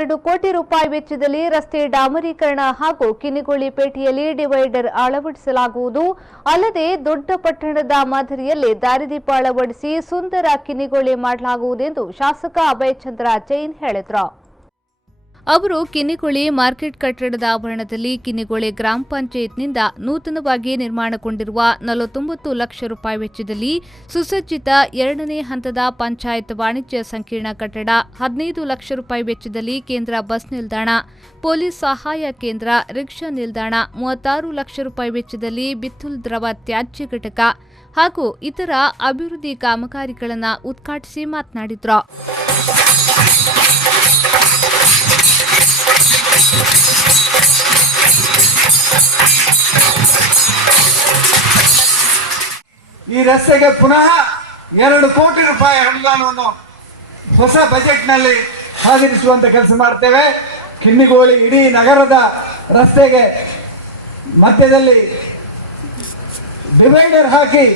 2 ಕೋಟಿ ರೂಪಾಯಿ ವೆಚ್ಚದಲ್ಲಿ ರಸ್ತೆ ಡಾಮರೀಕರಣ ಹಾಗೂ ಕಿನಿಗೋಳಿಪೇಟೆಯಲ್ಲಿ ಡಿವೈಡರ್ ಅಳವಡಿಸಲಾಗುವುದು. ಅಲ್ಲದೆ ದೊಡ್ಡ ಪಟ್ಟಣದ ಮಾದರಿಯಲ್ಲಿ ದಾರಿದೀಪ ಅಳವಡಿಸಿ ಸುಂದರ ಕಿನಿಗೋಳಿ ಮಾಡಲಾಗುವುದೆಂದು ಶಾಸಕ ಅಭಯಚಂದ್ರ ಜೈನ್ ಹೇಳಿದರು. ಅವರು ಕಿನಿಗೋಳಿ ಮಾರ್ಕೆಟ್ ಕಟ್ಟಡದ ಆವರಣದಲ್ಲಿ ಕಿನಿಗೋಳಿ ಗ್ರಾಮ ಪಂಚಾಯತ್ನಿಂದ ನೂತನವಾಗಿ ನಿರ್ಮಾಣಗೊಂಡಿರುವ 49 ಲಕ್ಷ ರೂಪಾಯಿ ವೆಚ್ಚದಲ್ಲಿ ಸುಸಜ್ಜಿತ 2ನೇ ಹಂತದ ಪಂಚಾಯತ್ ವಾಣಿಜ್ಯ ಸಂಕೀರ್ಣ ಕಟ್ಟಡ, 15 ಲಕ್ಷ ರೂಪಾಯಿ ವೆಚ್ಚದಲ್ಲಿ ಕೇಂದ್ರ ಬಸ್ ನಿಲ್ದಾಣ, ಪೊಲೀಸ್ ಸಹಾಯ ಕೇಂದ್ರ, ರಿಕ್ಷಾ ನಿಲ್ದಾಣ, 36 ಲಕ್ಷ ರೂಪಾಯಿ ವೆಚ್ಚದಲ್ಲಿ ಬಿತ್ತುಲ್ ದ್ರವ ತ್ಯಾಜ್ಯ ಘಟಕ ಹಾಗೂ ಇತರ ಅಭಿವೃದ್ಧಿ ಕಾಮಗಾರಿಗಳನ್ನು ಉದ್ಘಾಟಿಸಿ ಮಾತನಾಡಿದರು. ಈ ರಸ್ತೆಗೆ ಪುನಃ 2 ಕೋಟಿ ರೂಪಾಯಿ ಅನುದಾನವನ್ನು ಹೊಸ ಬಜೆಟ್ನಲ್ಲಿ ಸಾಗಿಸುವಂತ ಕೆಲಸ ಮಾಡ್ತೇವೆ. ಕಿನ್ನಿಗೋಳಿ ಇಡೀ ನಗರದ ರಸ್ತೆಗೆ ಮಧ್ಯದಲ್ಲಿ ಡಿವೈಡರ್ ಹಾಕಿ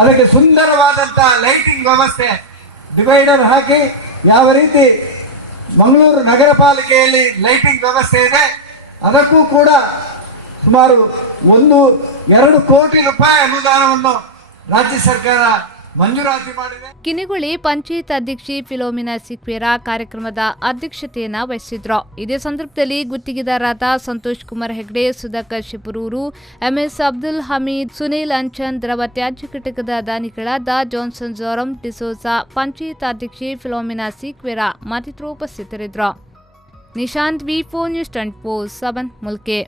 ಅದಕ್ಕೆ ಸುಂದರವಾದಂಥ ಲೈಟಿಂಗ್ ವ್ಯವಸ್ಥೆ ಡಿವೈಡರ್ ಹಾಕಿ ಯಾವ ರೀತಿ ಮಂಗಳೂರು ನಗರ ಪಾಲಿಕೆಯಲ್ಲಿ ಲೈಟಿಂಗ್ ವ್ಯವಸ್ಥೆ ಇದೆ ಅದಕ್ಕೂ ಕೂಡ ಸುಮಾರು 1-2 ಕೋಟಿ ರೂಪಾಯಿ ಅನುದಾನವನ್ನು ರಾಜ್ಯ ಸರ್ಕಾರ ಮಂಜೂರಾತಿ ಮಾಡಿದೆ. ಕಿನಿಗೋಳಿ ಪಂಚಾಯತ್ ಅಧ್ಯಕ್ಷೆ ಫಿಲೋಮಿನಾ ಸಿಕ್ವೇರ ಕಾರ್ಯಕ್ರಮದ ಅಧ್ಯಕ್ಷತೆಯನ್ನ ವಹಿಸಿದ್ರು. ಇದೇ ಸಂದರ್ಭದಲ್ಲಿ ಗುತ್ತಿಗೆದಾರರಾದ ಸಂತೋಷ್ ಕುಮಾರ್ ಹೆಗ್ಡೆ, ಸುಧಾಕರ್ ಶಿಪುರೂರು, ಎಂಎಸ್ ಅಬ್ದುಲ್ ಹಮೀದ್, ಸುನೀಲ್ ಅಂಚನ್, ದ್ರವ ತ್ಯಾಜ್ಯ ಘಟಕದ ದಾನಿಗಳಾದ ಜಾನ್ಸನ್ ಜೋರಂ ಡಿಸೋಜಾ, ಪಂಚಾಯತ್ ಅಧ್ಯಕ್ಷೆ ಫಿಲೋಮಿನಾ ಸಿಕ್ವೇರ ಮತ್ತಿತರರು ಉಪಸ್ಥಿತರಿದ್ದರು. ನಿಶಾಂತ್ ವಿ4 ನ್ಯೂಸ್ 24/7 ಮುಲ್ಕೆ.